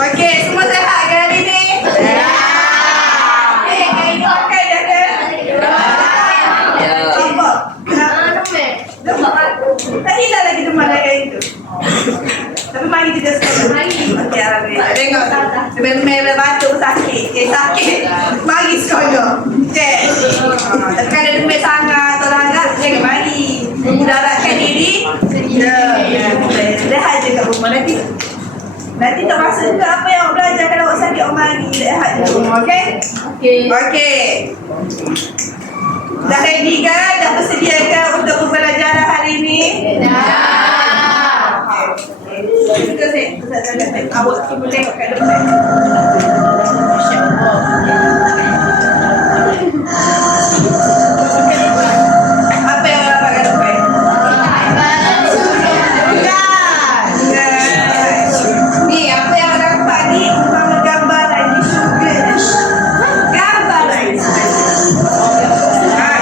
Okey, semua sihat ke hari ni? Okey, kali ni pakai dah ke? Apa? Tak hilang lagi demam lain itu. Tapi mari kita sekarang. Okey, alhamdulillah. Tengok. Memang batuk sakit. Sakit. Mari sekolah. Cek. Tapi ada demam sangat atau langgar, jangan mari. Mudaratkan diri. Rehat je kat rumah nanti. Nanti tak rasa juga apa yang awak belajar. Kalau awak sakit, awak mari rehat je rumah. Okey? Okey. Dah ready ke? Dah bersedia ke untuk pembelajaran hari ini? Kita saya awak cuba tengok kat depan. Apa yang awak dapat kat depan? Ni apa yang awak dapat ni umpama gambaran ni sugar. Gambaran sahaja.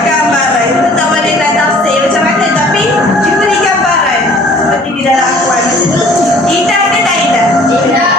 Gambaran. Kita tak boleh nak tafsir macam mana, tapi cuba ni gambaran. Seperti di dalam akuan macam tu. Indah ke tak indah? Indah.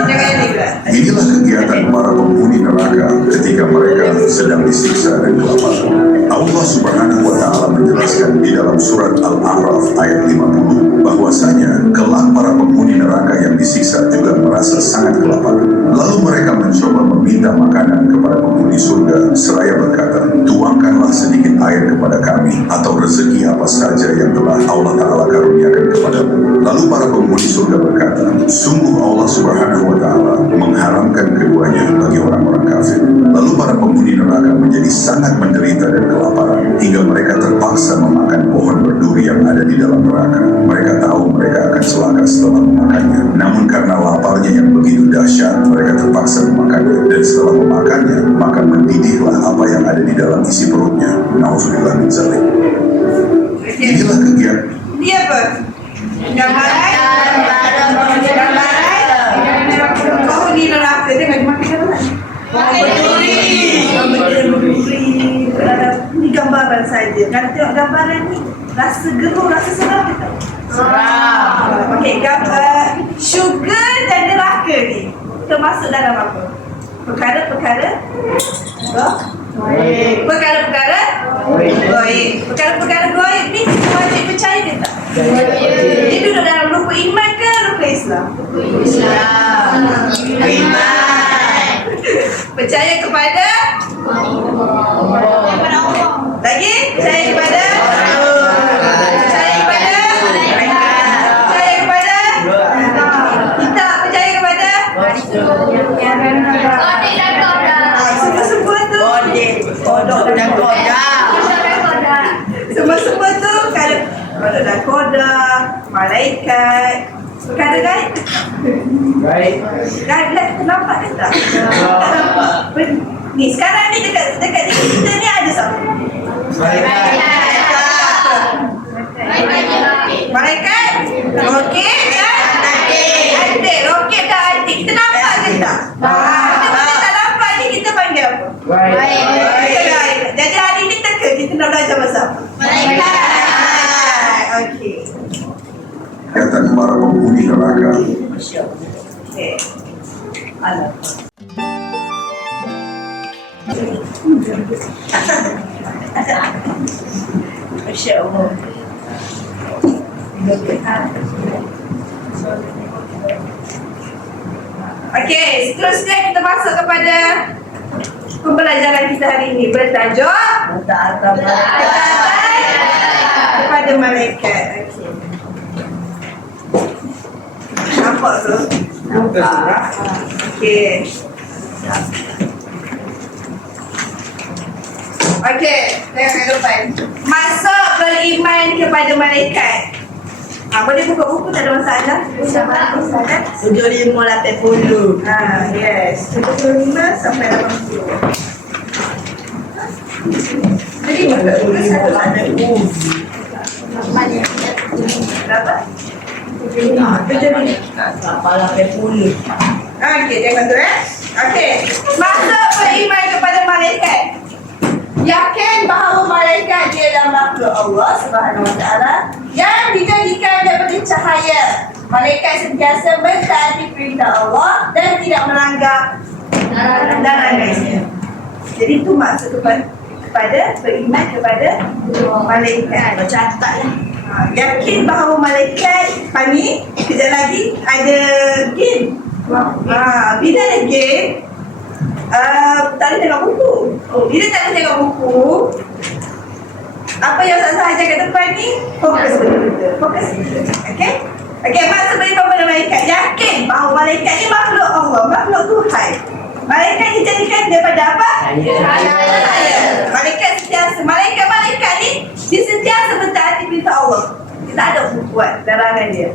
Kita kaya ni pula. Inilah kegiatan para penghuni neraka ketika mereka sedang disiksa dan kelaparan. Allah Subhanahu wa Ta'ala menjelaskan di dalam surat Al-A'raf ayat 50 bahwasanya kelak para penghuni neraka yang disiksa juga merasa sangat kelaparan. Lalu mereka mencoba meminta makanan kepada penghuni surga seraya berkata, tuangkanlah sedikit air kepada kami atau rezeki apa saja yang telah Allah Ta'ala karuniakan kepadamu. Lalu para penghuni surga berkata, sungguh Allah Subhanahu wa Ta'ala mengharamkan keduanya bagi orang-orang kafir. Lalu para penghuni neraka menjadi sangat menderita dan kelaparan hingga mereka terpaksa memakan pohon berduri yang ada di dalam neraka. Mereka tahu mereka akan celaka setelah memakannya. Namun karena laparnya yang begitu dahsyat, mereka terpaksa memakannya, dan setelah memakannya maka mendidihlah apa yang ada di dalam isi perutnya. Nauzubillah min dzalik. Inilah kegiatan. Dia apa? Gambaran. Penghuni neraka dia makan gambaran. Berduri. Ini gambaran saja. Kalau tengok gambaran ni, rasa gerung, rasa seram ke tak? Seram. Okey, sugar dan neraka ni termasuk dalam apa? Perkara-perkara Perkara-perkara goib. Perkara-perkara goib ni wajib percaya ke tak? Dia duduk dalam rukun iman ke rukun Islam? Iman. Percaya kepada lagi? Percaya kepada percaya kepada percaya kepada kita percaya kepada semua-semua tu kodok dan koda. Semua-semua tu kalau kodok dan koda, malaikat, perkara gaib. Gaib nampak ke tak? Tak nampak. Ni sekarang ni dekat diri kita ni ada siapa? Malaikat, roket dan adik. Roket dan adik. Kita nampak ke tak? Kita tak nampak ni kita panggil apa? Gaib. Jadi hari ni teka kita nak belajar pasal apa? Malaikat. Okey. Kegiatan para penghuni neraka. Okey. Allah. Masya Allah. Okey, seterusnya kita masuk kepada pembelajaran kita hari ini bertajuk Ketaatan kepada malaikat. Okey. Nampak tu? Okey. Okey, tengok ke depan. Masuk beriman kepada malaikat. Boleh buka buku, tak ada masalah. Masalah. 75 80. Yes. 75 sampai 80. Jadi buka buku satu ada berapa? 75. 80. Okey, jangan tu Okey. Masuk beriman kepada malaikat. Yakin bahawa malaikat dia adalah makhluk Allah Subhanahu Wa Taala yang dijadikan daripada cahaya. Malaikat sentiasa mentaati perintah Allah dan tidak melanggar larangannya. Jadi itu maksud kepada beriman kepada malaikat. Catat lah. Yakin bahawa malaikat ni kejap lagi ada jin. Bila ada jin, tak boleh tengok buku. Bila tak boleh tengok buku, apa yang Ustazah ajar kat depan ni, fokus betul-betul. Fokus. Okey? Okey, maksud beriman kepada malaikat. Yakin bahawa malaikat ni makhluk Allah, makhluk Tuhan. Malaikat dijadikan daripada apa? Cahaya. Malaikat ni dia sentiasa mentaati perintah Allah. Dia tak ada buat larangan dia.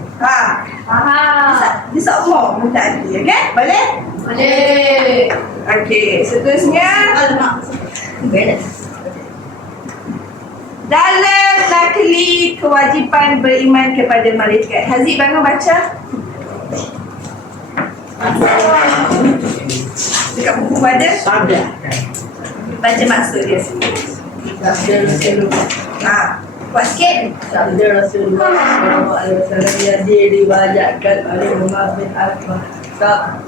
Dia semua mentaati. Okey? Boleh? Boleh. Okey, seterusnya dalam nakli kewajipan beriman kepada malaikat. Haziq bangun baca. Dekat buku ada? Sabda. Baca maksud dia sendiri. Sabda Rasulullah. Kuat sikit. Sabda Rasulullah sallallahu alaihi wasallam yang diriwayatkan oleh Umar bin Al-Khattab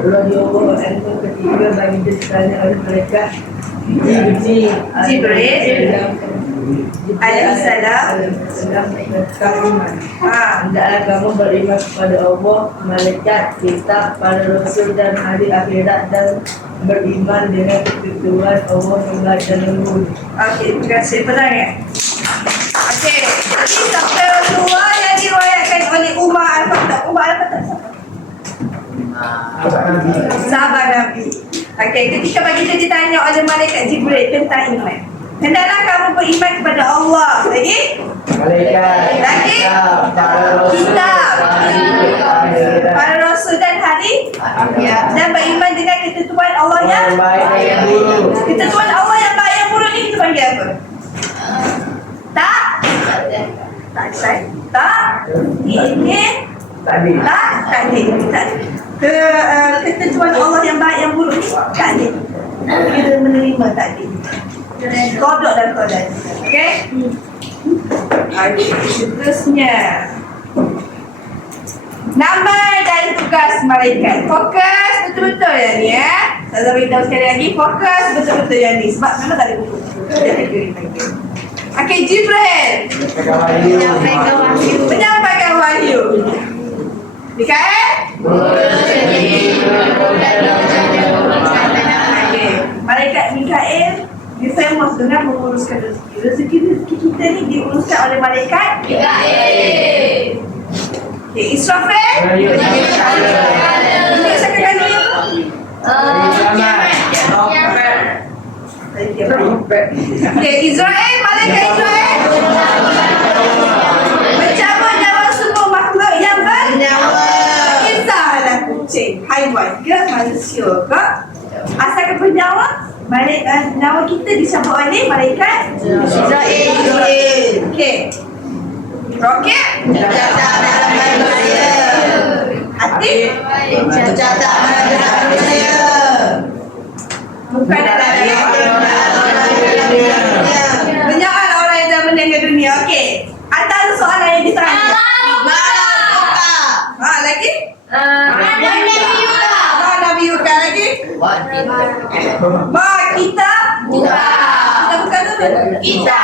radhiyallahu anhu ketika bagi ditanya oleh mereka Jibril alaihissalam hendaklah kamu beriman kepada Allah, malaikat, kitab, para rasul dan hari akhirat dan beriman dengan ketentuan Allah yang baik dan lembut. Okey, terima kasih. Pegang ya? Okey, jadi sabda Rasulullah yang diriwayatkan oleh Umar Al-Khattab. Umar Al-Khattab sahabat Nabi. Okey, ketika baginda ditanya oleh malaikat Jibril tentang iman. Hendaklah kamu beriman kepada Allah. Lagi? Malaikat, Lagi? Kitab, para rasul dan hari dan beriman dengan ketentuan Allah yang ketentuan Allah yang baik yang buruk ni kita panggil apa? Tak? Ini tak ketentuan Allah yang baik yang buruk ni tak ada. Kita menerima tak ada. Kodok dan kodok. Okey? Okey, seterusnya nama dan tugas malaikat. Fokus betul-betul yang ni Saya beritahu sekali lagi, fokus betul-betul yang ni. Sebab memang tak ada buku. Okey, Jibril menyampaikan wahyu. Mikael? Okey, malaikat Mikael dia famous dengan menguruskan rezeki. Rezeki kita ni diuruskan oleh malaikat Mikael. Okey, Israfil? Ini siapa kali? Okey, Israel, malaikat Israel mencabut nyawa semua makhluk yang bernyawa. Kisahlah kucing, haiwan ke manusia ke, asalkan bernyawa, nyawa kita dicabut oleh malaikat Israel. Okey. Roket cacat dalam manusia. Hati cacat dalam manusia. Bukan dalam dunia. Menyoal orang yang dah meninggal dunia. Okey. Antara soalan yang ditanya. Lagi? Nabi Yuka lagi? Kita bukan tu. Kita.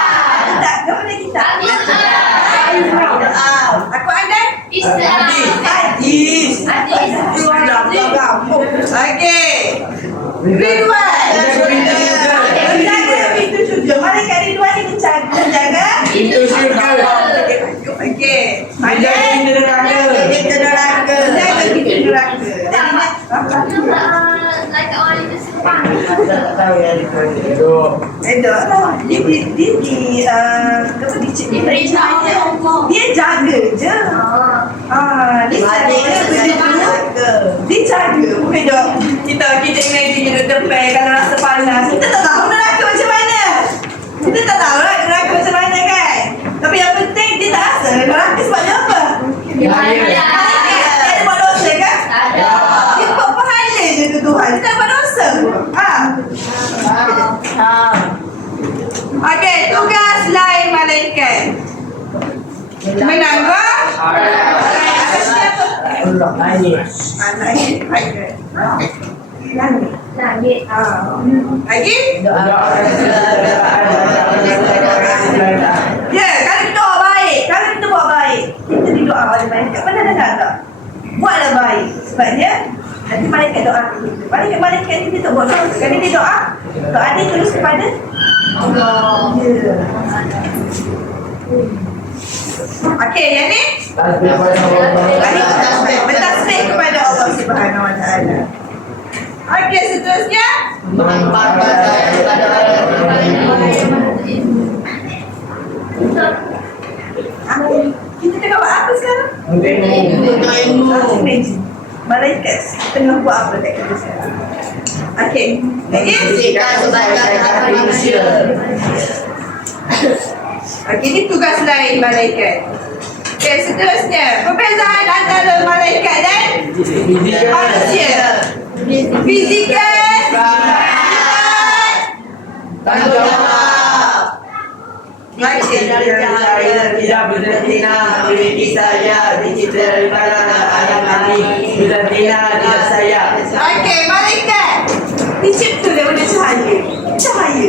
Mana kita? Aku ada? Islam. Hadis. Okey. Ridwan. Menjaga pintu syurga. Tak tahu yang duduk. Edok lah. Dia jaga je. Dia jaga. Bukan dok. Kita imagine duduk depan kalau rasa panas. Kita tak tahu neraka macam mana. Kita tak tahu lah neraka macam mana kan. Tapi yang penting dia tak rasa neraka sebabnya apa? Dia ada buat dosa kan? Dia buat pahala je tu Tuhan. Dia tak buat dosa pun. Okey, tugas lain malaikat. Menang ke? Allah nangis. Langit. Lagi? Ya, kalau kita doa baik, kalau kita buat baik, kita didoa oleh malaikat. Mana dengar tak? Buatlah baik. Sebabnya nanti malaikat doa kita. Malaikat ni dia tak buat doa. Kalau dia doa dia terus kepada Allah. Ya. Okey, yang ni? Bertasbih kepada Allah Subhanahu Wa Taala. Okey, seterusnya. Kita tengah buat apa sekarang? Imagine. Malaikat tengah buat apa dekat kita sekarang? Okey. Lagi? Okey, ini tugas lain malaikat. Okey, seterusnya. Perbezaan antara malaikat dan manusia. Fizikal. Tanggungjawab. Tidak berhenti memiliki saya dicipta dari kalangan ayam kami berhenti tidak saya. Okey, malaikat dicipta daripada cahaya. Cahaya.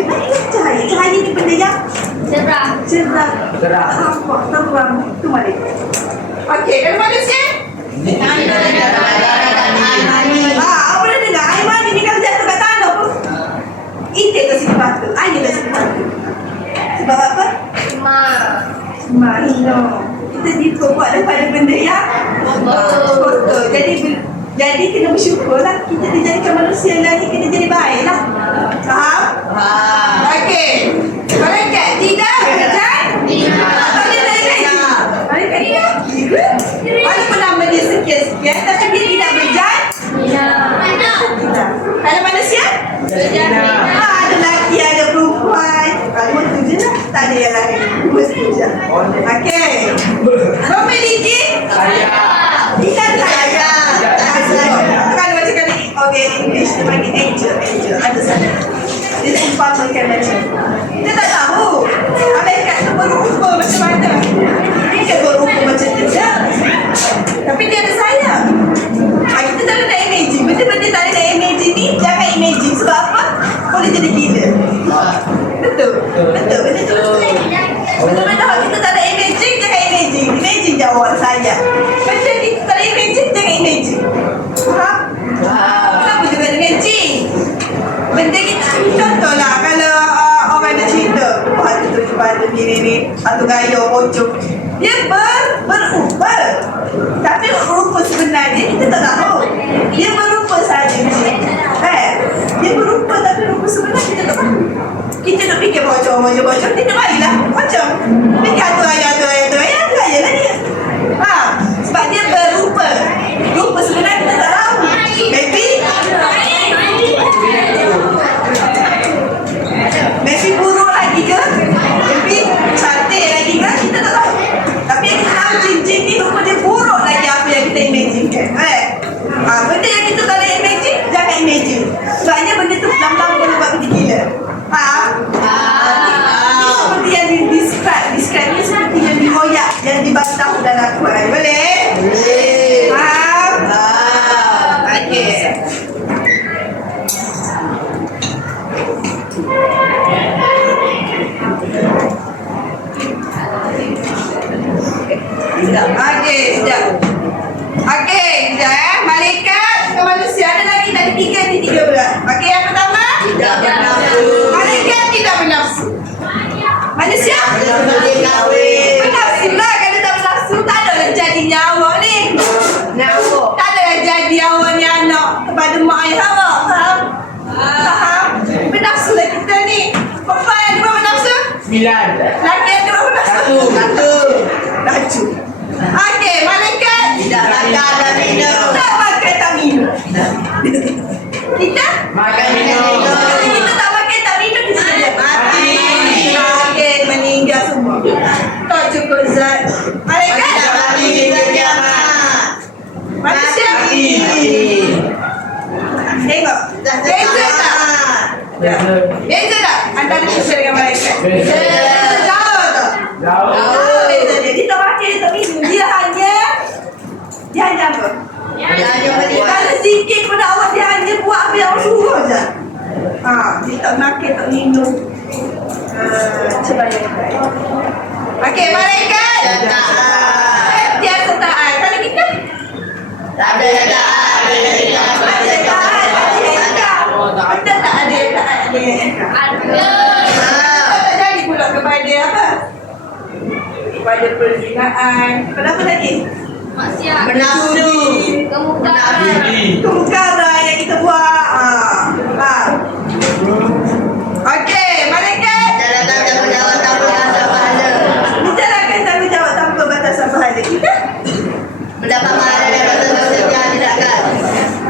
Cahaya ni benda yang cerah. Nampak, terang. Itu malaikat. Okey, kalau manusia? Apa dah dengar? Air mani ni kalau jatuh kat tanah pun itik kat sini batu. Air kat sini batu. Sebab apa? Semar. Kita dibuat daripada benda yang kotor. Jadi kena bersyukur lah. Kita dijadikan manusia lagi, kena jadi baik lah. Faham? Okey. Malaikat tidak berjan? Atau dia tak gaji? Malaikat dia? Walaupun nama dia sekian-sekian, tapi dia tidak berjan? Tidak. Kalau manusia? Ada lelaki, ada perempuan. Kalau tu je lah. Tak ada yang lain. Mesti je. Okey. Memiliki? Tidak saya. Bukan macam kali English dia panggil angel. Ada sana. Dia umpamakan macam. Kita tak tahu malaikat tu berupa macam mana. Dia berupa macam dia. Tapi dia ada sayang. Kita tak nak imagine. Benda-benda tak nak imagine ni, jangan imagine. Sebab apa? Boleh jadi gila. Betul. Benda tu benda kita tak nak imagine, jangan imagine. Imagine je awak sayang. Benda kita tak nak imagine, jangan imagine. Faham? Kenapa juga dengan jin? Benda kita, contohlah kalau orang ada cerita, hantu tu pada ni hantu gaya, pocong. Dia berupa. Tapi rupa sebenarnya kita tak tahu. Dia berupa saja. Dia berupa tapi rupa sebenarnya kita tak tahu. Kita nak fikir pocong, dia tak baiklah. Pocong. Fikir hantu gaya lah dia. Sebab dia berupa. Rupa sebenarnya kita tak tahu. Maybe buruk lagi ke? Maybe cantik lagi ke? Kita tak tahu. Tapi yang kita tahu jin-jin ni rupa dia buruk lagi apa yang kita imagine kan? Benda yang kita tak nak imagine, jangan imagine. Sebabnya benda tu lama-lama boleh buat kita gila. Faham? Ini seperti yang describe ni seperti yang diroyak, yang dibantah dalam Quran. Boleh? Boleh. Faham? Okey. Sekejap. Malaikat ke manusia ada lagi tadi tiga berat. Okey, yang pertama? Tidak bernafsu. Malaikat tidak bernafsu. Manusia? Bernafsu lah. Kalau tak bernafsu, tak adalah jadi nyawa ni. Tak adalah jadi awak ni anak kepada mak ayah awak. Faham? 9. Laki ada berapa nak? 1. Laju. Okey, malaikat. Tidak makan dan minum. Tak makan tak minum. Kita? Makan minum. Kalau kita tak makan tak minum, kita dia mati. Makin meninggal semua. Tak cukup zat. Malaikat? Tidak mati hingga kiamat. Manusia? Mati. Tengok. Beza tak? Beza tak antara manusia dengan malaikat? Beza. Jauh tak? Jauh. Beza dia. Kita makan, dia tak minum. Dia hanya apa? Kalau zikir kepada Allah, dia hanya buat apa yang Allah suruh je. Dia tak makan, tak minum. Cuba yang baik. Okey, malaikat. Biasa taat. Kalau kita? Tak ada yang taat. Ada taat, ada yang taat. Benda tak ada yang taat, ada yang taat. Tak jadi pula kepada apa? Kepada perzinaan. Kepada apa lagi? Maksiat. Bernafsu. Kemungkaran. Kemungkaran yang kita buat. Okey, malaikat. Jalankan tanggungjawab tanpa rasa pahala. Menjalankan tanggungjawab tanpa batasan pahala kita. Mendapat pahala dan dosa-dosa yang tidakkan.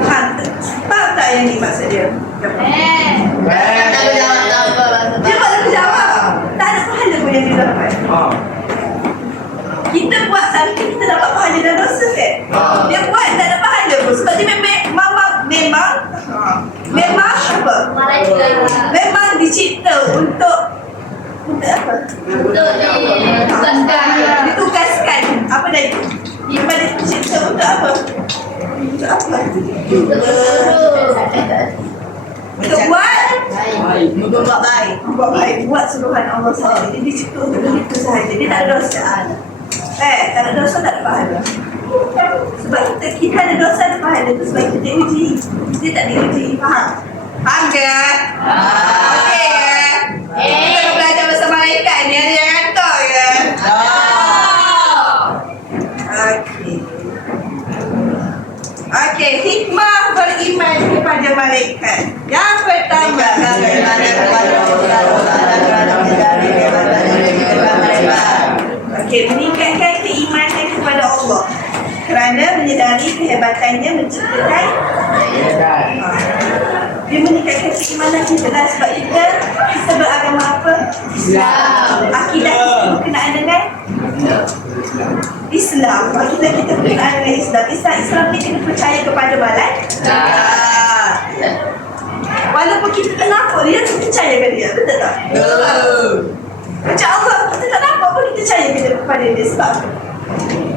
Faham tak yang ni maksud dia? Menjalankan tanggungjawab tanpa rasa Dia buat tanggungjawab. Tak ada pahala pun yang dia dapat. Kita buat sampai kita dapat pahala dan dosa kan? Dia buat tak ada pahala pun. Sebab dia memang apa? Memang dicipta untuk apa? Untuk ditugaskan. Ditugaskan. Apa lagi? Daripada dicipta untuk apa? Untuk apa? Untuk buat? Untuk buat baik. Buat baik. Buat suruhan Allah sahaja. Dia dicipta untuk begitu sahaja. Dia tak ada dosa. Tak ada dosa, tak ada pahala. Sebab kita ada dosa, ada pahala. Itu sebab kita diuji. Dia tak diuji. Faham? Faham ke? Okey ke? Kita belajar bersama malaikat ni. Ada yang hantar ke? Okey, hikmah beriman kepada malaikat. Yang pertama, Beriman kepada Allah kerana mencari kebaikan dari malaikat. okey, meningkatkan keimanan kepada Allah kerana menyedari kehebatannya menciptakan. Dia meningkatkan keimanan kita lah sebab kita beragama apa? Islam. Akidah kita berkenaan dengan Islam. Akidah kita berkenaan dengan Islam. Islam ni kita percaya kepada malaikat. Walaupun kita tak nampak dia, kita percaya kepada dia. Betul tak? Macam Allah, kita tak nampak pun kita percaya kepada dia. Sebab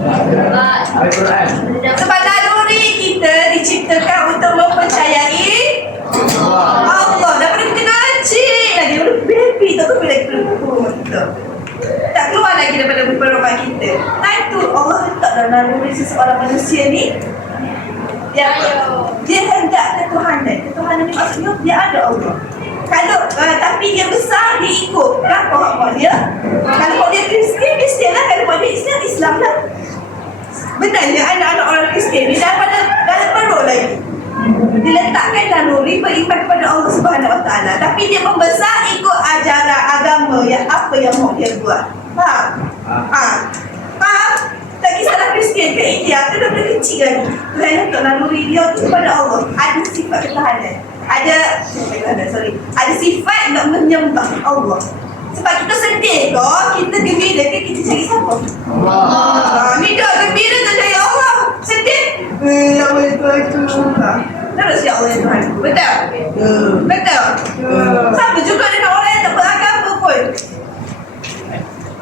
Al-Quran. sebab naluri kita diciptakan untuk mempercayai Allah. Daripada kita kecil lagi, daripada baby tak tahu bila kita rumah kita. Tak keluar lagi daripada rumah kita. Nah itu Allah letak dalam naluri seseorang manusia ni. Dia hendak ketuhanan. Ketuhanan ni maksudnya dia ada Allah. Kalau tapi dia besar, dia ikut apa hak dia. Kalau dia Kristian lah. Kalau dia Islam lah. Benarnya anak-anak orang Kristian ni dalam perut lagi. Diletakkan naluri beriman kepada Allah Subhanahu Wa Taala, tapi dia membesar ikut ajaran agama yang apa yang mau dia buat. Faham? Faham? Tak kisahlah Kristian ke India, tu daripada kecil lagi. Tuhan letak naluri dia tu kepada Allah. Ada sifat ketahanan. Ada sifat nak menyembah Allah. Sebab kita sedih ke, kita gembira ke, kita cari siapa? Allah. Ni dah gembira tak cari Allah. Sedih? Ya Allah Tuhan. Terus ya Allah Tuhan. Betul? Betul? Sama juga dengan orang yang tak beragama pun.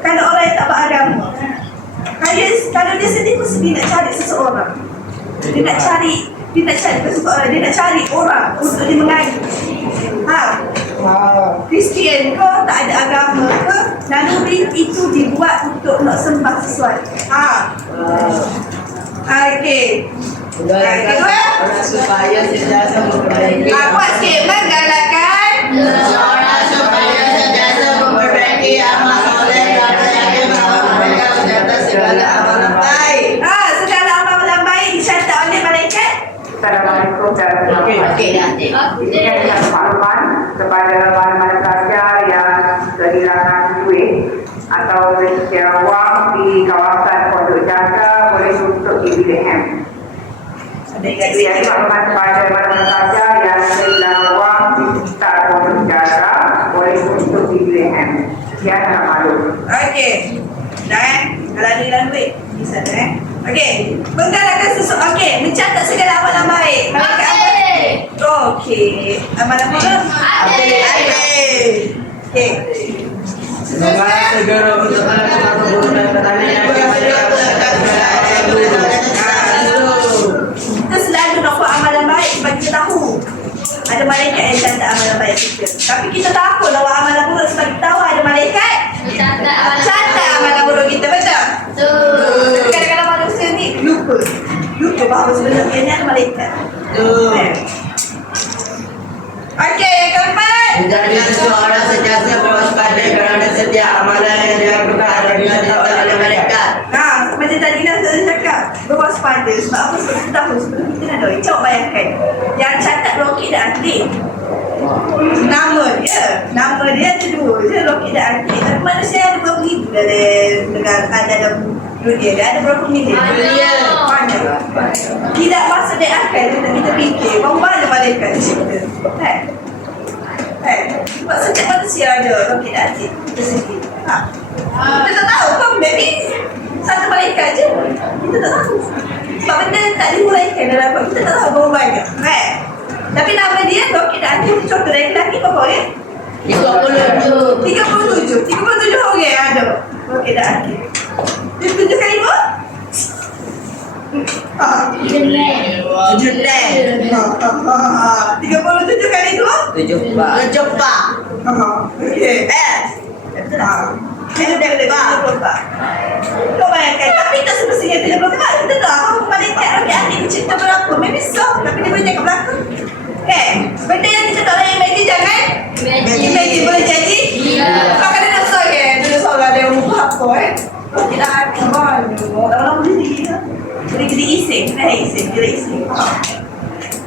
Kalau orang yang tak beragama, kalau dia sedih pun sedih nak cari seseorang. Dia nak cari seseorang, dia nak cari orang untuk dia mengadu. Kristian ke, tak ada agama ke, naluri itu dibuat untuk nak sembah sesuatu. Okey. Kedua, Supaya sentiasa memperbaiki. buat sikit menggalakkan Seseorang supaya sentiasa memperbaiki amal soleh kerana yakin bahawa mereka mencatat segala amalan baik. segala amalan baik dicatat oleh malaikat. Assalamualaikum warahmatullahi wabarakatuh. Ini yang Pak Rupan kepada para pelajar yang kehilangan duit atau secara wang di kawasan Pondok Jaga boleh tuntut di bilik hem. Jadi maklumat kepada mana saja yang kehilangan wang di sekitar Pondok Jaga boleh tuntut di bilik hem. Sekian tak malu. Okey. Dah kalau ada hilang duit, bisa dah Okey. Menggalakkan sesuatu. Okey, mencatat segala amalan baik. Okey. Amalan apa? Okey. Semoga segera untuk melakukan perbuatan pertanian Kita selalu nak buat amalan baik sebab kita tahu ada malaikat yang catat amalan baik kita. Tapi kita takut nak buat amalan buruk sebab kita tahu ada malaikat catat amalan buruk kita. Betul? Tapi kadang-kadang manusia ni lupa bahawa sebenarnya ni ada malaikat. Okey, yang keempat. menjadi seseorang sentiasa berwaspada kerana setiap amalan yang dilakukan adalah dicatat oleh malaikat. Macam tadi lah saya cakap berwaspada sebab apa? Sebab kita tahu sebelum kita nak doa. Coba bayangkan yang catat roket dan atlet, nama dia ada dua je, roket dan atlet. Tapi manusia ada berapa ribu dalam dunia dia, ada berapa milion? Banyak. Tidak masuk di akal kita fikir berapa banyak malaikat di situ. Sebab setiap manusia ada roket dan atlet kita sendiri. Kita tak tahu pun, maybe satu malaikat je. Kita tak tahu. Sebab benda tak dimulaikan dalam apa. Kita tak tahu berapa banyak. Tapi nama dia, roket dan atlet, contoh dari lelaki berapa orang? 37 orang ada roket dan atlet. 7 kali dua? 37 kali dua? 74. Okey. Betul tak? Kau bayangkan, tapi tak semestinya 30 sebab kita tahu malaikat roket atlet mencipta berapa. Maybe so, tapi dia boleh cakap belakang. Benda yang kita tak boleh imagine jangan imagine boleh jadi. Kau kena nak soal dulu soal ada yang umur apa kita hati banyak orang boleh jadi boleh jadi ising.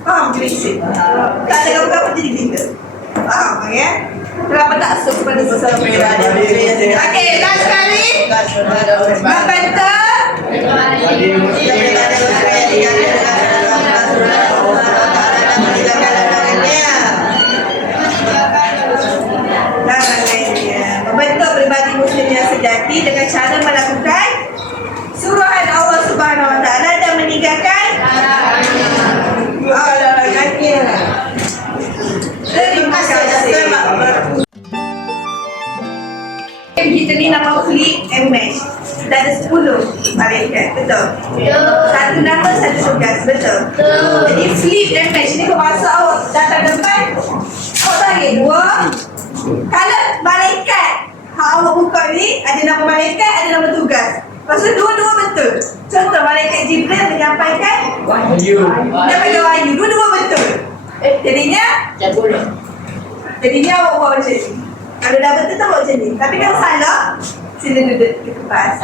Faham jadi ising. Tak ada kamu jadi bingga. Faham ya? Kenapa tak suka kepada sosial media? Okey, last kali membantu membentuk pribadi muslim yang sejati dengan cara melakukan suruhan Allah Subhanahu Wa Taala dan meninggalkan terima kasih. Kita ni nama flip and match. Dah ada 10 malaikat, betul? Satu nama, satu tugas, betul? Jadi flip and match ni kau masuk awak datang depan, awak tarik 2. Kalau malaikat awak buka ni, ada nama malaikat, ada nama tugas. Maksud dua-dua betul. Contoh malaikat Jibril menyampaikan wahyu. Dia bagi wahyu, dua-dua betul. Jadinya awak buat macam ni. Kalau dah betul tak buat macam ni. Tapi kalau salah, sila duduk ke kepas.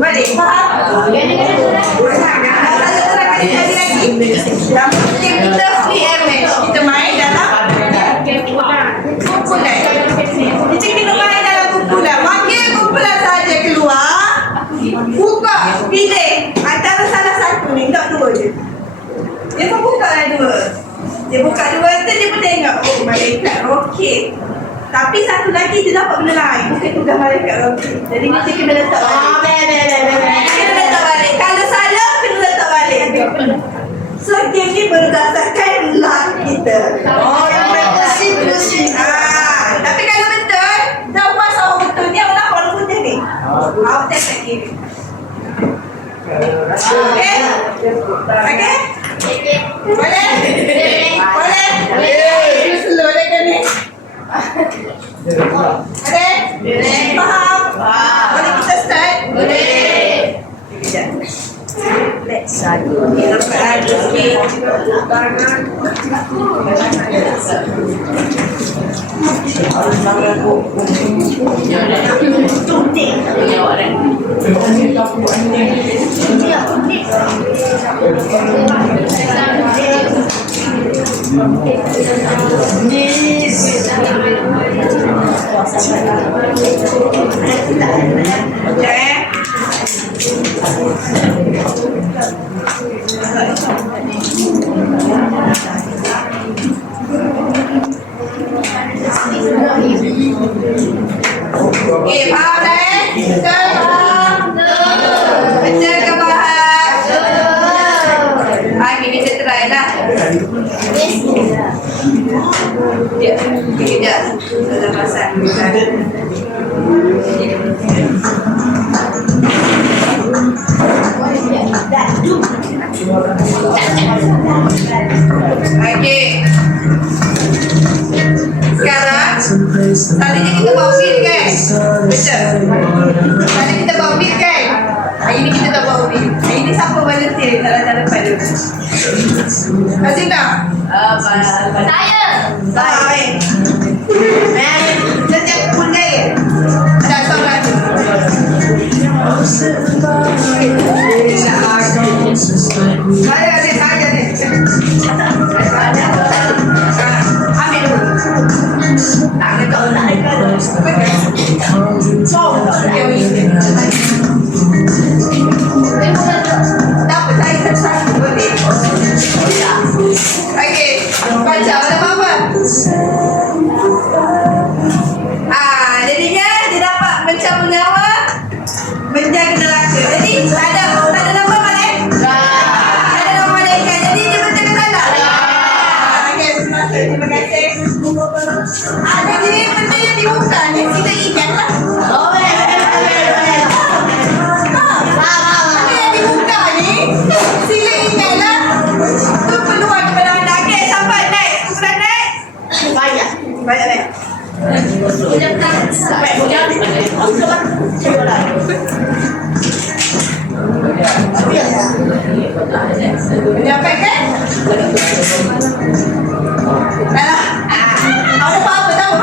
Balik. Faham? Lagi. Yang penting kita free image. Kita main dalam kumpulan. Kita main dalam kumpulan. Panggil kumpulan saja keluar. Buka. Pilih. Antara salah satu ni. Tak dua je. Dia pun buka lah dua. Dia buka dua tu dia pun tengok. Oh, malaikat roket. Tapi satu lagi dia dapat benda lain. Bukan tugas malaikat roket. Jadi kita kena letak balik. Kena letak balik. Kalau salah, kena letak balik. So game ni berdasarkan luck kita. Tapi kalau betul, dah puas awak betul ni, awak nak orang putih ni. Awak tak kiri. Okay? Boleh? Slow lagi ni. Boleh? Faham? Boleh kita start? Boleh. Let's start. Kita berada sikit. Yes. Okey, faham dah Betul? Betul ke faham? Okey, kita try lah. Ya, kejap. Dalam pasal. Okey. Sekarang tadinya kita bawa bil kan? Betul. Tadi kita bawa bil kan? Hari ni kita tak bawa bil. Hari ni siapa volunteer dalam pada? Masih tak? Saya. Baik. Sejak pun gaya. Ada soalan tu. Saya ni. Ambil dulu. Tak apa, saya satu boleh. Okey, baca nama apa? Jadinya dia dapat mencabut nyawa, menjaga neraka. Jadi tak ada nama mana? Tak ada nama malaikat. Jadi dia betul ke salah? Okey, terima kasih. Jadi benda yang dibuka ni kita ingat lah. Benda yang dibuka ni sila ingatlah. Tu peluang kepada anda. Okey, sampai next. Sudah next? Banyak next. Menyampaikan? Ada apa-apa tahu?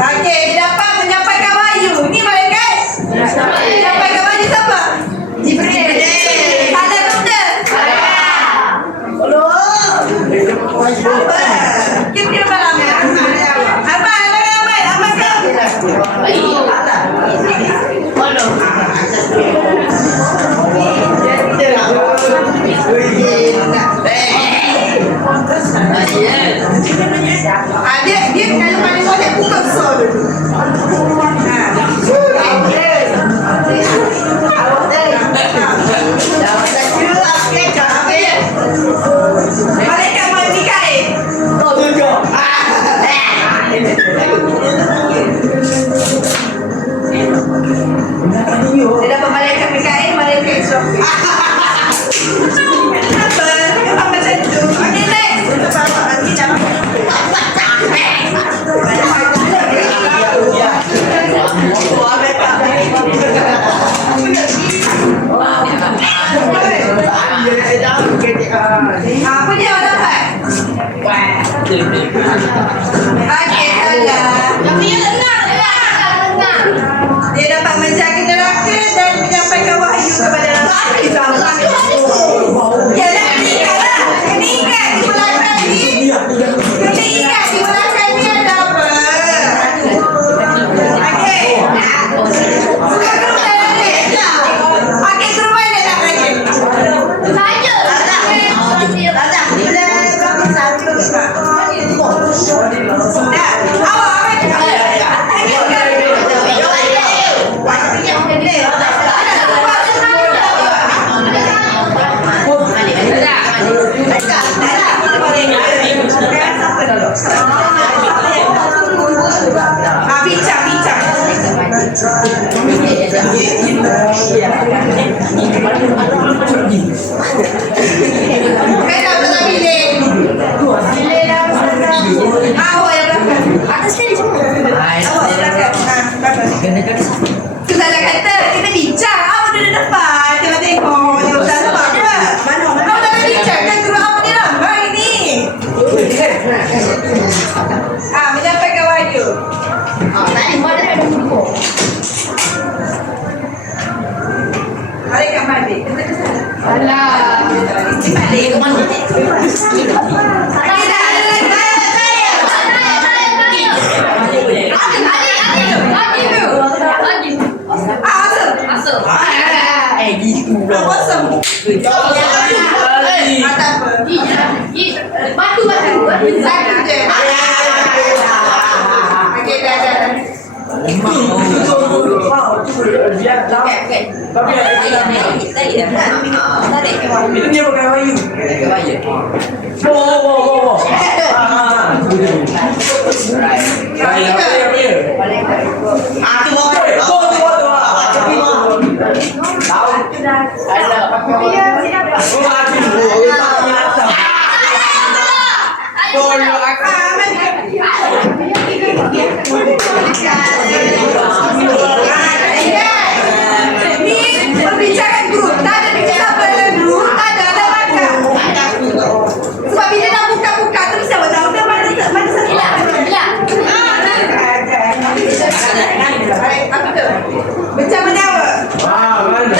Okey, dapat menyampaikan wahyu. Ini malaikat? Menyampaikan wahyu siapa? Jibril. Ada ke betul? Apa? Kita malam ya? Abang dia kalau paling boleh buka sol dulu. Malaikat Mikail. Dia dapat malaikat Mikail, malaikat Israfil. Kenapa? Kenapa macam tu? Okey, next. Nanti dah apa dia awak dapat? Okey, salah. Dia dapat menjaga neraka dan menyampaikan wahyu kepada rakyat. Ya, dah ingat lah. Kena ingat di belakang ni. Kena ingat di belakang ni ada apa. Okey. Bukan keruman lagi. Okey, keruman dia tak lagi. Saya. Dah. Awak bincang. Kenapa tak pilih? Pilih dah Ustazah. Awak yang belakang. Atas sekali semua. Awak yang belakang. Tu salah kata. Kita bincang. Awak duduk depan. Tengok. Dia Ustazah buat apa? Awak tak bincang kan? Guru awak ni ramai ni. Menyampaikan wahyu. Tadi mana ada buku. Malaikat Malik. Betul ke salah? Salah. Malik. Okey dah. Ada lagi. Asal. Awesome. Tak apa. Batu. Satu je. Mau tu dia tahu. Tapi itu dia pakai wayu. Wow. Pembicaraan grup, tak ada bicara dalam grup, tak ada maka. Sebab bila dah buka-buka tu bisa tahu dah mana satu. Macam mana awak? Mana?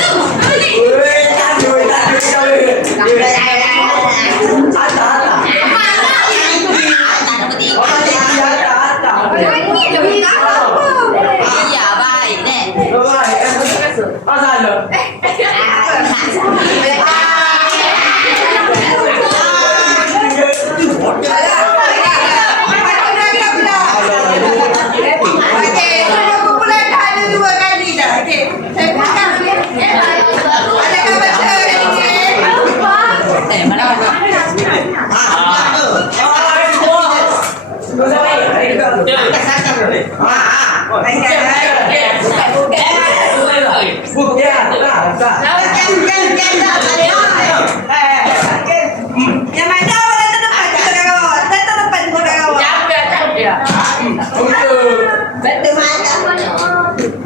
Yang mana awak datang depan kita kawan? Datang depan kita kawan.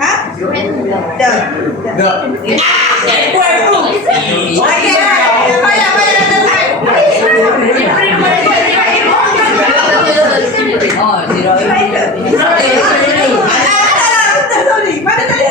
Ha? Dah. Okey. Payah datang depan. Sorry. Mana tadi?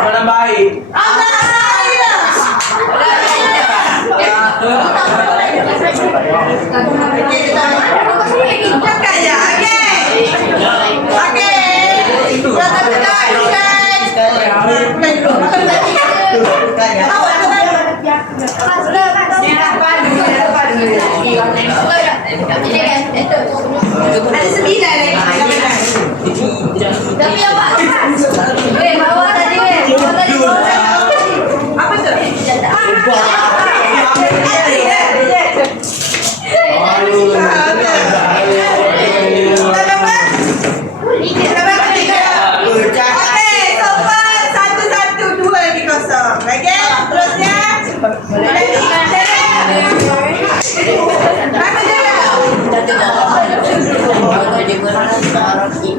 Apa baik? Ada 9 lagi. Tapi awak bawa tadi Apa tu?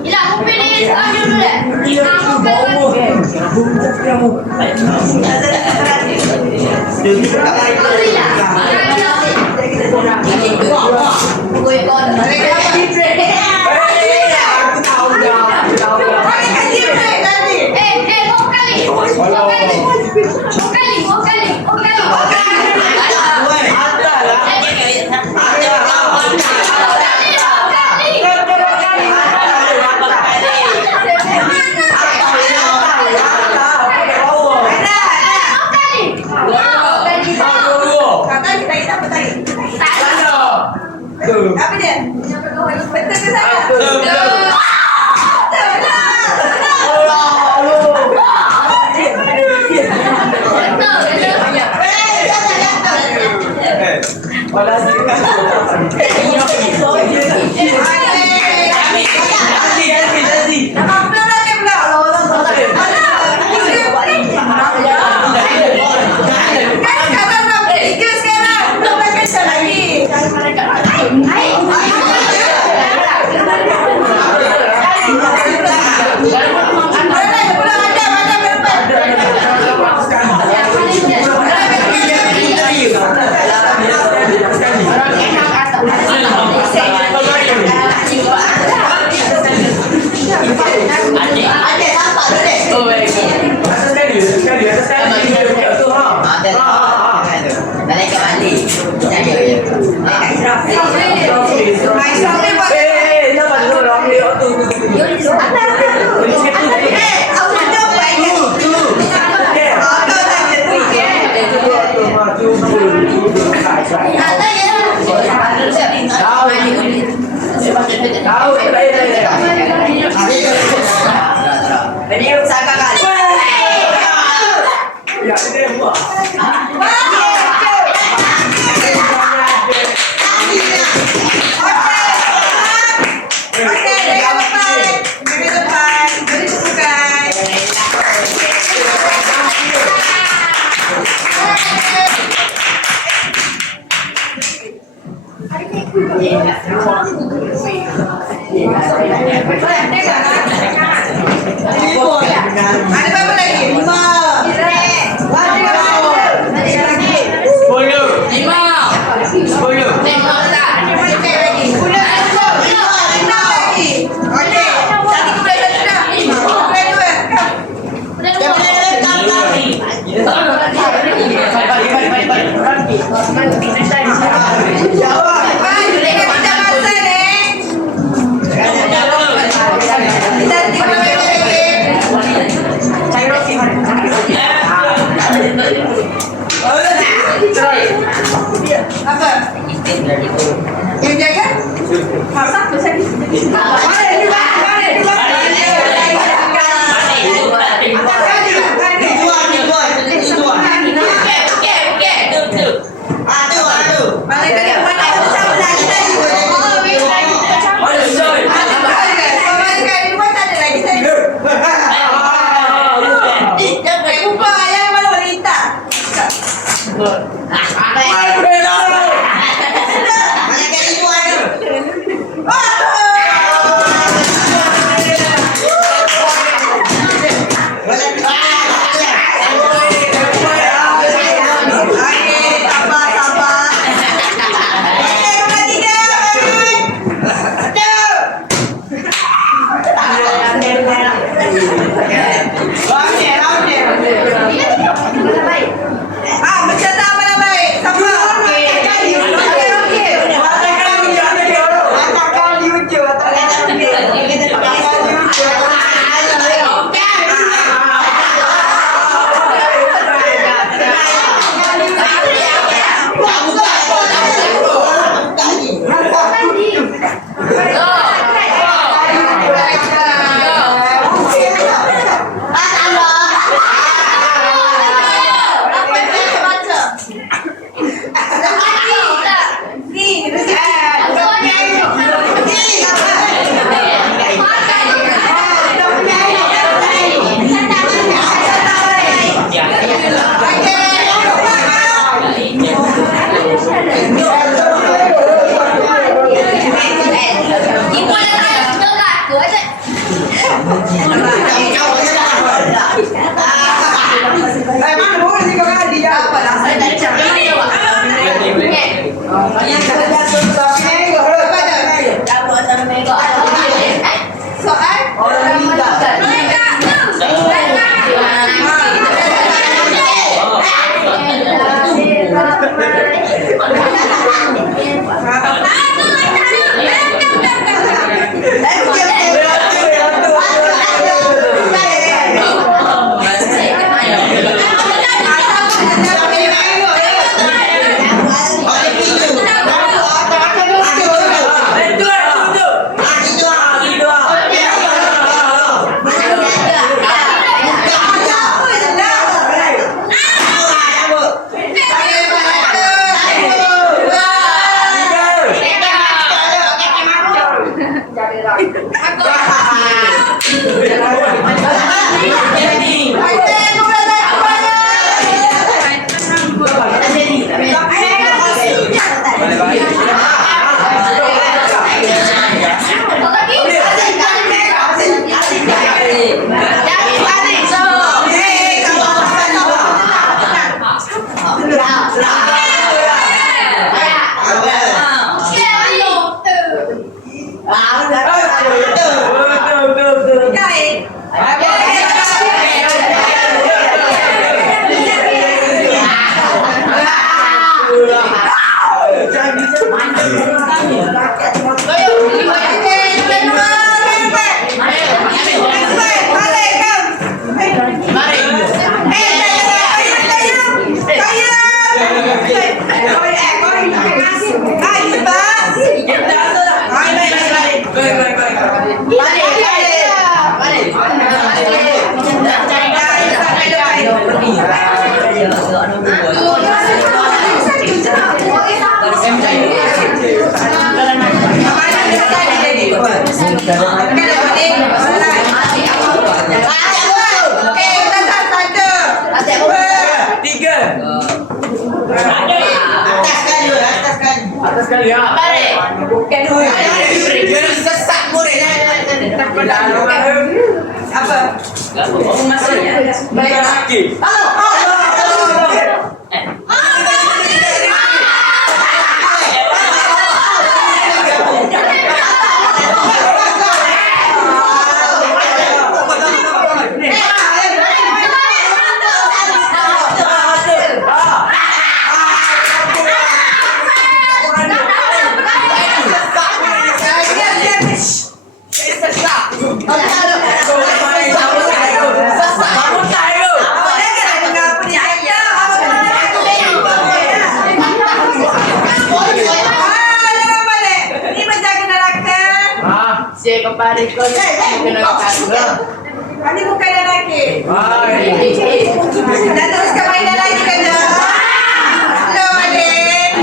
Ila, aku pilih sekarang dulu deh. Apa dia? Betul ke salah? Macam apa lah baik? Sama. Okey. Atas kali ya. Bukan dulu. Sesat murid. Apa? Maksudnya. Bukan lagi. Saya kepada kau kena kata. Ini bukan lelaki. Hai. Dah teruskan mainan lagi kena. Hello Adik.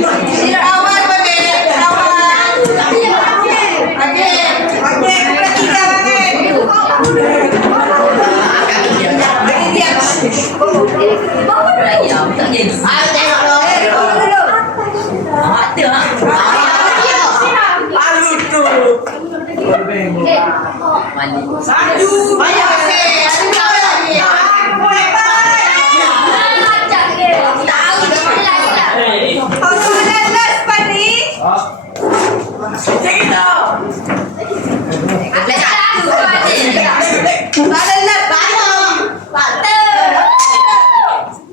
Awal balik. Awal. Okey. Okey, kepada tiga balik. Bagi dia. Bawa lagi ah, tak jadi. Ah, tengok dulu. Ada ah. Lalu tu. Satu. Banyak okey. Ada lagi. Boleh soalan last Pani. Cek kita. Ada satu. Soalan nak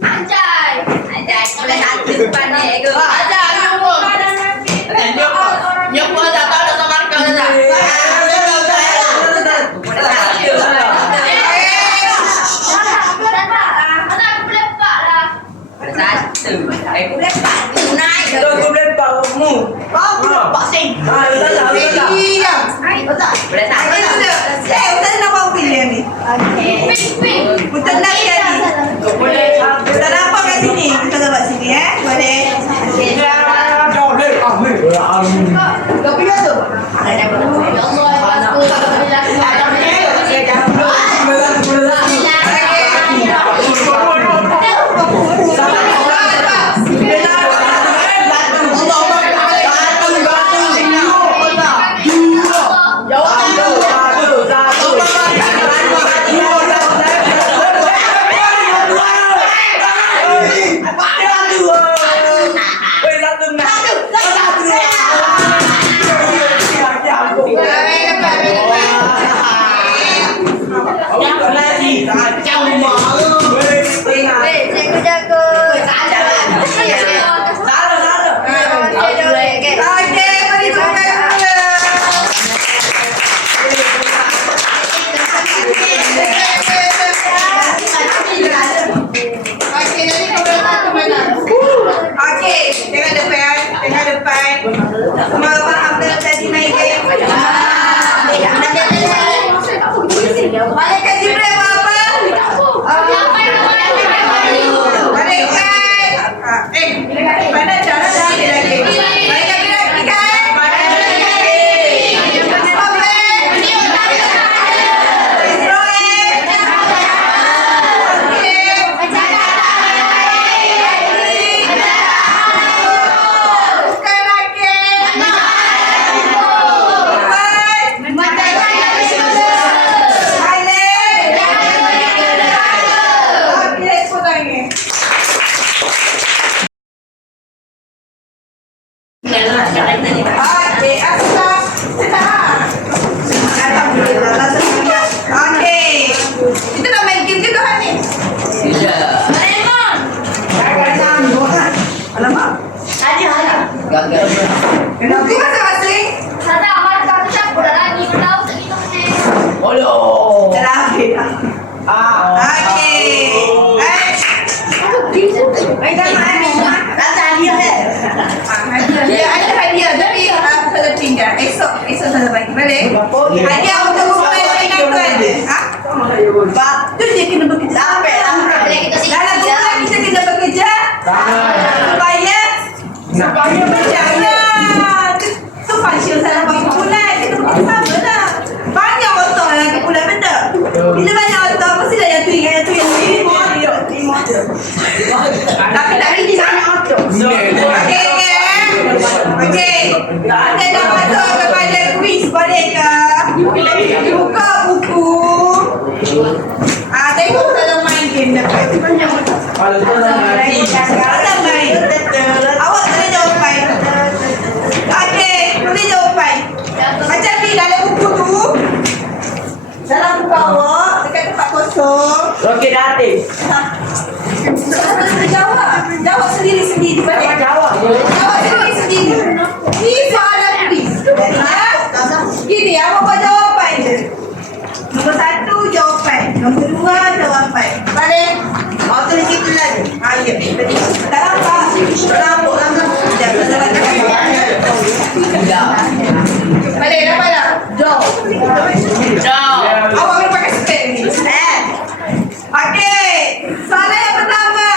Anjay. Anjay. Boleh satu depan ni. Anjay. Nyok tak tahu dah sama kau dah. Ustaz nak bawa pilih ni. Betul nak ya ni. Kita nampak kat sini. Kita dapat sini boleh. Kau pilih tu. Esok saya bagi balik. Hadiah untuk rumah yang tu ada. Tu dia kena bekerja. Dalam bulan kita kena bekerja supaya berjalan. Tu function saya bagi bulan kita bekerja sama lah. Banyak otak dalam bulan betul. Bila banyak otak mesti dah yang tu yang terima je. Tapi tak ini banyak otak. Okey. Anda dah masuk kepada kuis bolehkah? Buka buku. Tengok dalam main game dapat. Dalam main. Awak boleh jawapan. Okey, boleh jawapan. Macam ni dalam buku tu. Dalam buku awak dekat tempat kosong. Okey, dah habis. Jawab sendiri-sendiri. Jawab sendiri-sendiri. Ni soalan kuis. Gini, awak buat jawapan je. Nombor 1 jawapan. Nombor 2 jawapan. Balik. Tulis itu lagi. Ya. Sekarang Pak. Rambut. Balik, dapat tak? Jawab. Awak boleh pakai spek ni. Okey. Soalan yang pertama.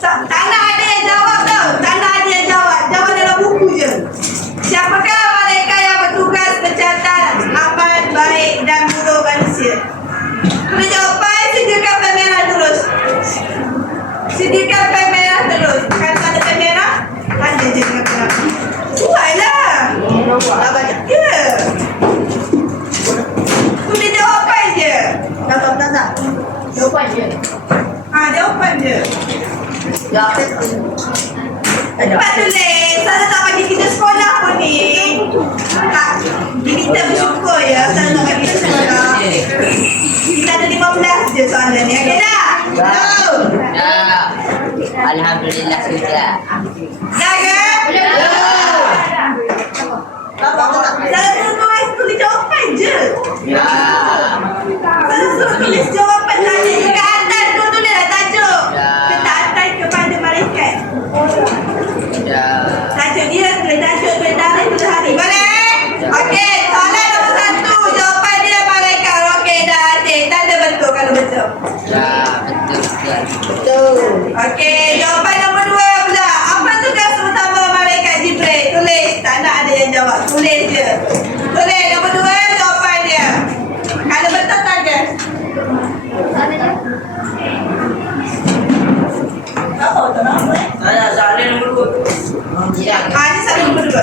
Tak nak ada yang jawab tau. Tak nak ada yang jawab. Jawab dalam buku je. Siapakah mereka yang bertugas mencatat amal baik dan buruk manusia? Boleh jawapan, sediakan pen merah terus. Sediakan pen merah terus. Kalau tak ada pen merah, ada je dengan pen merah. Buatlah. Tak banyak. Ya. Tulis jawapan je. Tak. Jawapan je. Jawapan je. Cepat tulis. Saya tak bagi kita sekolah pun ni. Kita bersyukur ya. Saya tak bagi kita sekolah. Kita ada 15 je soalan ni. Okey dah? Go! Ya. Alhamdulillah sudah. Dah ke? Salah suruh tulis jawapan je. Ya. Salah suruh tulis jawapan tadi. Dekat atas tu tulislah tajuk. Ya. Ketaatan kepada malaikat. Ya. Tajuk dia tulis tajuk, tulis tarikh, tulis hari. Boleh? Okey, soalan nombor 1. Jawapan dia malaikat. Okey, dah asyik. Tanda betul kalau betul. Ya, betul. Betul. Okey, jawapan nombor 2 pula. Apa tugas utama malaikat Jibril? Tulis. Tak nak ada yang jawab. Tulis je. Tulis nombor 2 jawapan dia. Kalau betul tanda. Apa betul nama? Soalan nombor 2. Ya. Ini satu nombor 2.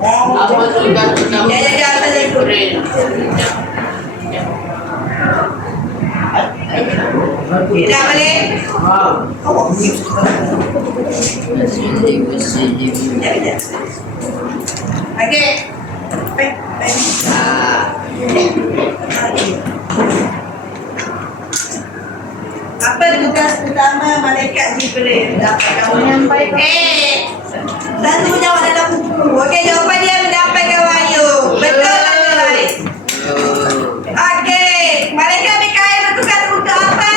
Apa tugas utama Ya, saja itu. Dah boleh? Sekejap. Okey. Baik. Apa tugas utama malaikat Jibril? Dapat kamu menyampaikan. Satu jawab dalam buku. Okey, jawapan dia menyampaikan wahyu. Betul atau lain? Okey, malaikat Mikail bertugas untuk apa?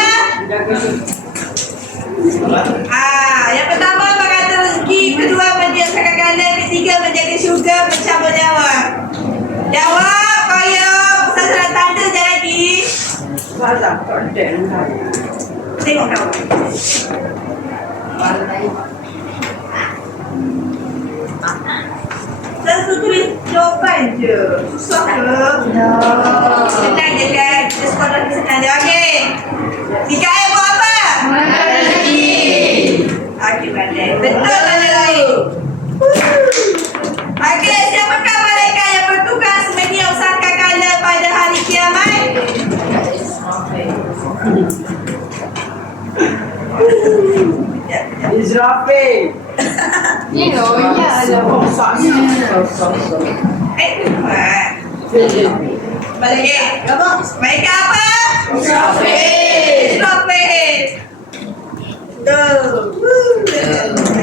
Yang pertama mengatur rezeki, kedua mendiamkan kegagalan, ketiga menjaga syurga, mencabut nyawa. Jawab, koyok. Sasaran tanda je lagi. Tengok kawan. Langsung tulis jawapan je. Susah ke? Senang je kan? Kita sekolah ni senang je. Okey. Mikael buat apa? Okey, pandai. Betul tanda lain. Okey, siapakah malaikat yang bertugas menyiap sangkakala pada hari kiamat? Israfil. Balik. Malaikat apa? Israfil.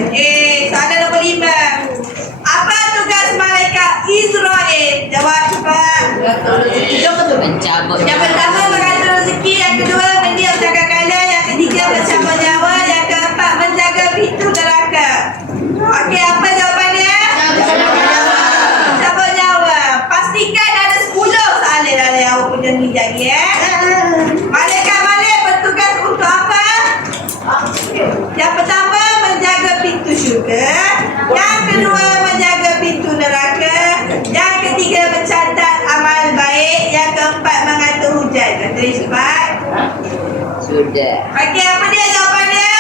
Okey, soalan nombor 5. Apa tugas malaikat Israel? Jawab cepat. Mencabut. Yang pertama mengatur rezeki, yang kedua mendiam sangkakala, yang ketiga mencabut nyawa, yang keempat menjaga pintu neraka. Okey, apa jawapannya? Mencabut nyawa. Pastikan ada 10 soalan dalam awak punya ni lagi Malaikat bertugas untuk apa? Yang pertama menjaga pintu syurga, yang kedua menjaga pintu neraka, yang ketiga mencatat amal baik, yang keempat mengatur hujan. Tulis cepat. Sudah. Okey, apa dia jawapannya?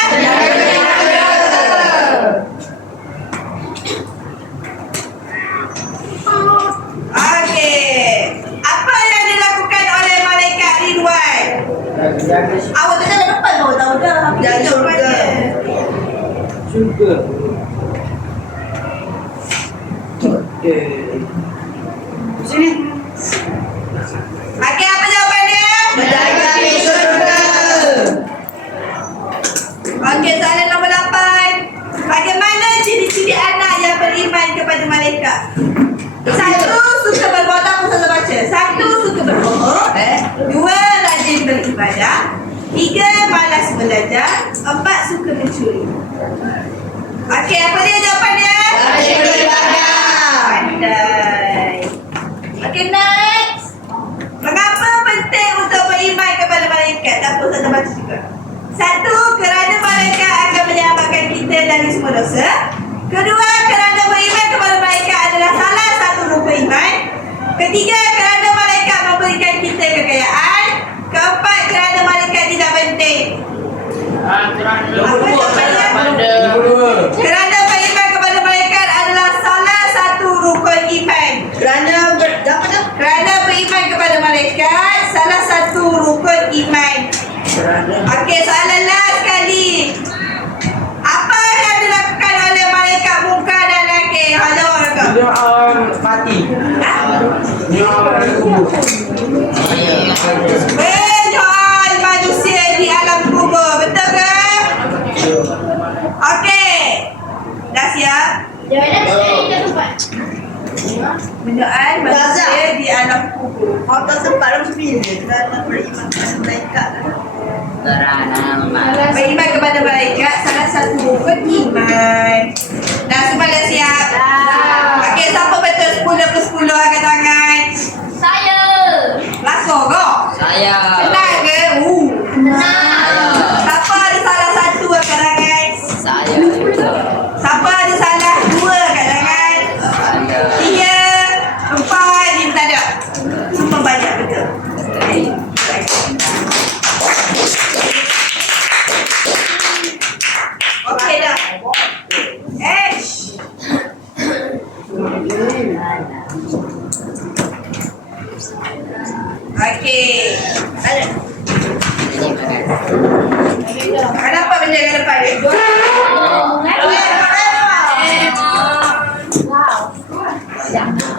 Okey. Apa yang dilakukan oleh malaikat Ridwan? Awak tu dah depan baru tahu dah. Jaga jawapannya. Juga. Sini. Okey, apa jawapannya? Menjaga syurga. Okey, soalan nombor 8. Bagaimana ciri-ciri anak yang beriman kepada malaikat? 1. Suka berbuat apa saja baca. 1. Suka berbohong. 2. Rajin beribadah. 3. Malas belajar. 4. Suka mencuri. Okey, apa dia jawapannya? Rajin beribadah. Pandai. Okey, next. Mengapa penting untuk beriman kepada malaikat? Tak apa, saya baca juga. 1. Kerana malaikat akan menyelamatkan kita dari semua dosa. 2. Kerana beriman kepada malaikat adalah salah satu rukun iman. 3. Kerana malaikat memberikan kita kekayaan. 4. Kerana malaikat tidak penting. Kerana beriman kepada malaikat adalah salah satu rukun iman. Kerana beriman kepada malaikat salah satu rukun Menyoal manusia di alam kubur. Kau tak sempat lebih dalam beriman kepada malaikat. Terana mak. Beriman kepada malaikat salah satu rukun iman. Dah semua dah siap? Okey, siapa betul 10 ke 10 angkat tangan? Saya. Langsung kau. Saya. Senang ke? Siapa ada salah satu angkat tangan? Saya. Siapa ada salah 2 angkat tangan? Saya. 3, 4, 5 tak ada. Semua banyak betul. Okey dah. Okey. Ada. Kenapa benda kat depan ni?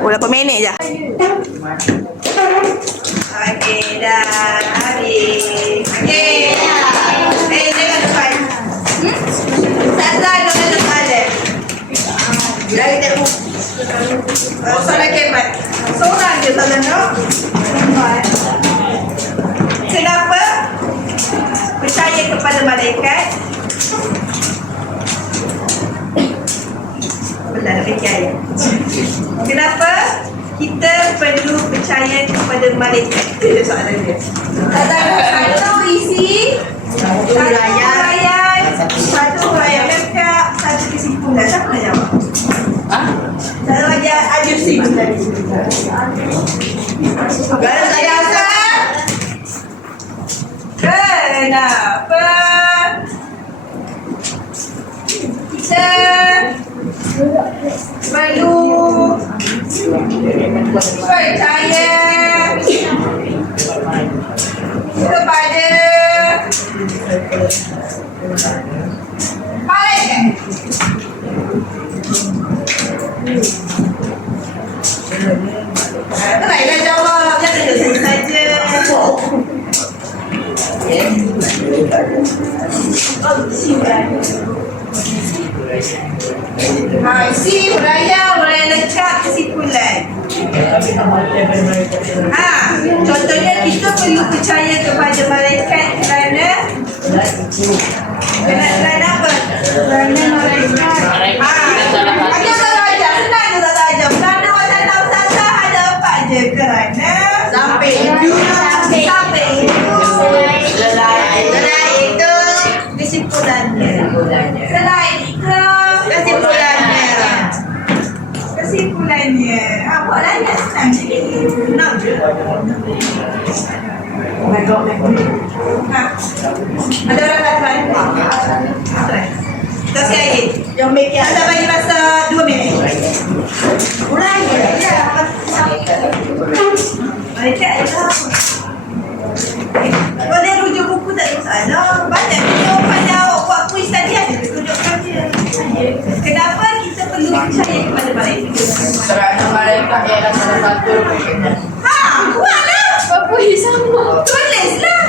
Oh, 8 minit je. Okey, dah habis. Okey. Tengok depan. Sasa dengan depan dia. Dari tengok. Soalan kemat. Seorang je Sasa no? Kenapa percaya kepada malaikat? Benar nak percaya. Kenapa kita perlu percaya kepada malaikat? Itu je soalan dia. Satu isi, satu huraian, satu huraian lengkap, satu kesimpulan. Siapa nak jawab? Satu aja Ajus sih. Kalau saya rasa kenapa kita perlu percaya kepada malaikat? Terailah jawab, jangan duduk saja. Isi huraian lengkap kesimpulan. Contohnya kita perlu percaya kepada malaikat kerana apa? Kerana malaikat. Ada salah aja, senang je salah aja. Kerana wacana ustazah ada apa je? Kerana sampai itu. Selain itu kesimpulannya. Selain itu kesimpulannya. Apa lagi senang sikit. Senang je. Ada orang nak try? Try. Kita siap lagi. Jom make it. Kita bagi masa 2 minit. Mulai. Malaikat ada apa? Boleh rujuk buku tak ada masalah. Banyak jawapannya awak buat kuis tadi ada tunjukkan dia. Kenapa kita perlu percaya kepada malaikat? Kerana malaikat ialah salah satu kebenaran. Buatlah. Apa yang sama? Tulislah.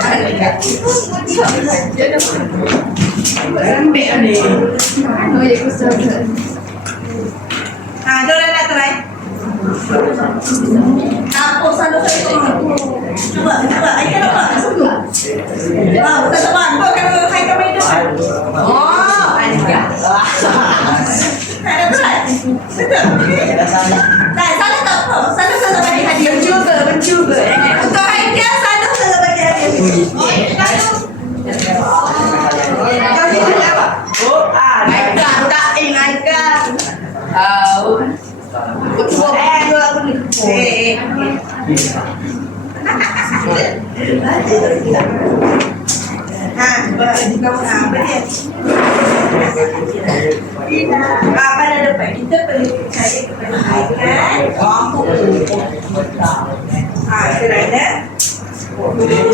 Ambil ni. Oh, ya kusah. Diorang nak try. Apa salah satu? Cuba. Ayo nampak. Wow, tak nampak. Kau kalau hai kami itu. Oh, ada. Ada try. Betul. Salah tak apa. Salah bagi hadiah. Mencuba. Untuk hadiah salah bagi hadiah. Kau ni apa? Naikkan. Tak ingatkan. Pada depan kita perlu percaya kepada malaikat. Kerana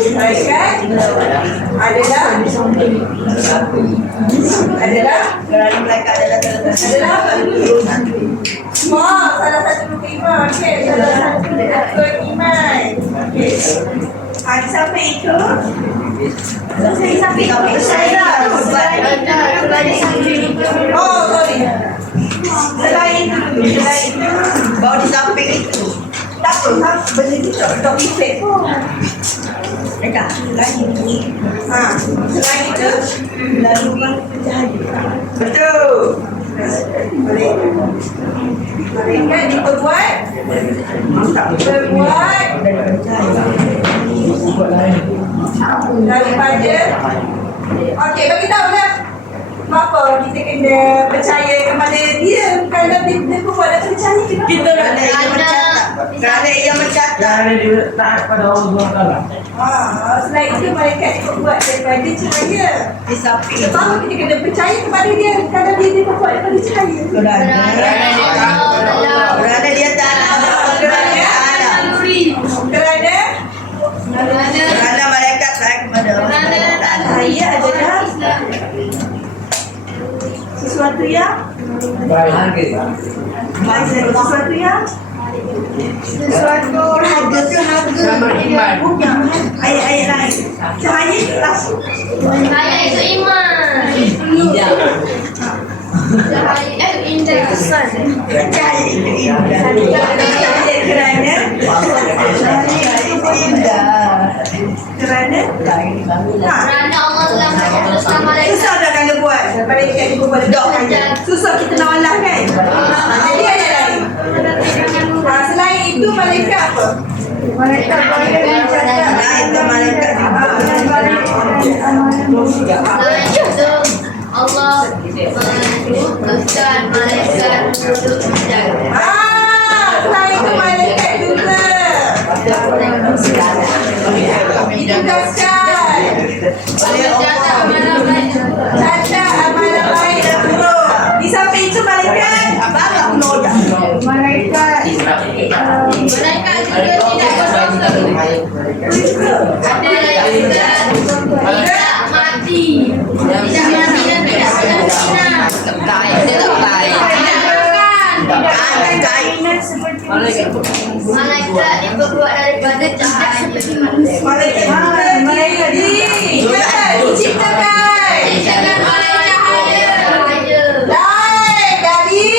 malaikat adalah kerana malaikat adalah semua salah satu rukun iman. Okey, salah satu rukun iman. Okey. Sampai itu. Sampai kau percaya. Oh, sorry. Selain itu, baru di samping itu. apa? Benda ni tak reflect pun. Dekat lagi ni. Selain itu lalui cahaya. Betul. Malaikat diperbuat daripada. Okey, bagi tahu lah. Kenapa kita kena percaya kepada dia? Kalau dia buat dan percaya kita nak kerana ia mencatat. Kerana dia taat pada Allah SWT. Selain itu malaikat dibuat daripada cahaya. Sebab kita kena percaya kepada dia kerana dia dibuat daripada cahaya. Kerana dia tak ada. Kerana malaikat sayang kepada Allah. Cahaya adalah sesuatu yang sesuatu harga bukan ayat-ayat lain. Cahaya itu langsung. Saya itu iman. Cahaya itu indah. Cahaya itu indah. Kerana Kerana Allah telah memutuskan malaikat. susah dah kalau buat malaikat dia buat dok saja. Susah kita nak olah kan. Jadi ada lain. Selain itu malaikat apa? Malaikat itu malaikat. Selain itu Allah memutuskan malaikat untuk menjaga. Selain itu malaikat juga ditugaskan cacat amalan baik dan buruk. Di samping itu malaikat apa noda. Malaikat juga tidak berdosa. Ada yang tidak mati. Tidak mati dan tidak berhina. Tidak malaikat yang berbuat daripada cahaya. Malaikat diciptakan oleh cahaya. Lain dari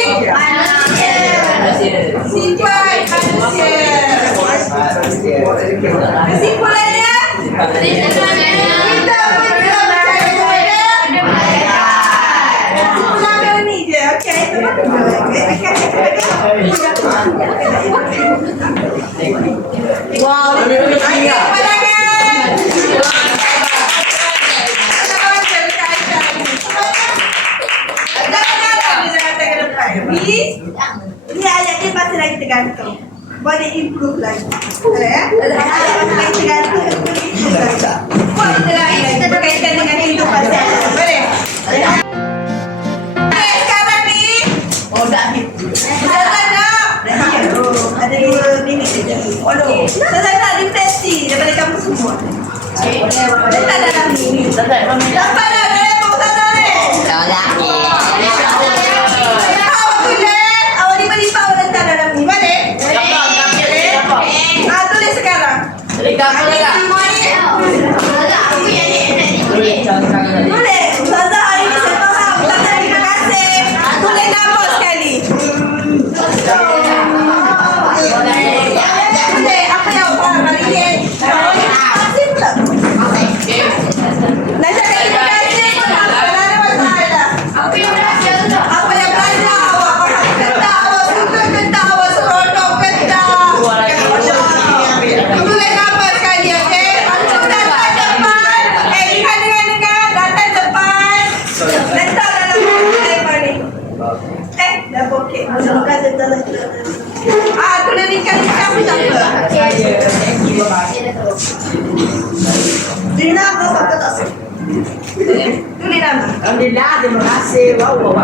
Manusia. sifat manusia. Kesimpulannya kita percaya kepada malaikat. Kesimpulan ni je. Okey, wow, ini ayat ni masih lagi tergantung. Boleh improve lagi. Ayat masih lagi tergantung. Boleh lagi berkaitan dengan kehidupan saya. Boleh. Sekarang ni. Oh, dah ni. Ustazah nak. Ada 2 minit saja. Ustazah nak refleksi daripada kamu semua. Ustazah dalam ni. Dapat dah dari Ustazah ni. Awak lima-lima orang letak dalam ni. Boleh? Tulis sekarang. Semua ni. Boleh. Ustazah hari ni saya faham. Ustazah terima kasih. Tulis nama sekali. Boleh. Apa yang awak faham hari ni? Terima kasih pula. Nak cakap terima kasih pun tak ada masalah. Apa yang belajar tu? Apa yang belajar awak faham ke tak? Awak suka ke tak? Awak seronok ke tak? Tulis nama sekali, okey? Lepas tu datang depan. Dengar. Datang depan. Letak dalam telefon ni. Dah okey. Terima kasih telah. Tulis ringkas apa tak apa? Tulis nama apa tak sih? Tulis nama. Alhamdulillah, terima kasih. Wow.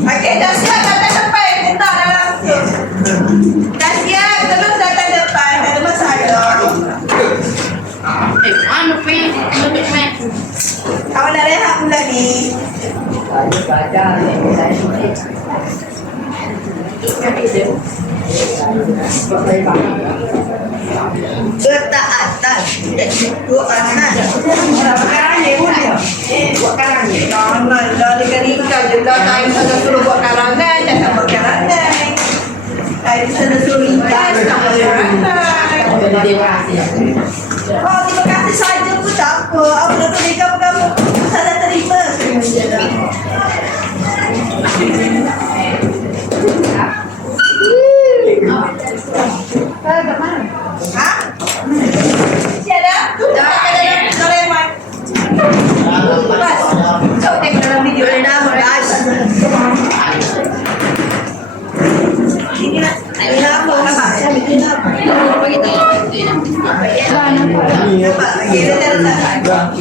Okey, dah siap datang depan. Letak dalam tu. Dah siap, terus datang depan. Tak ada masalah. Awak nak rehat pula ni. Ketaatan dan kekuatan. Sekarang ni pun dia. Buat karang ni. Jangan dah dengan ikan je dah. Time sana suruh buat karangan, dah tak buat karangan. Time sana suruh ikan, tak buat karangan. Oh, terima kasih saja pun tak apa. Apa nak beri kamu-kamu? Salah terima. Ha? Tiada? Dah ada Doraemon. Bas. Jom tengok dalam video nama guys. Ini lah. Ini nama apa? Saya bikin apa? Nampak? Kita cara tak?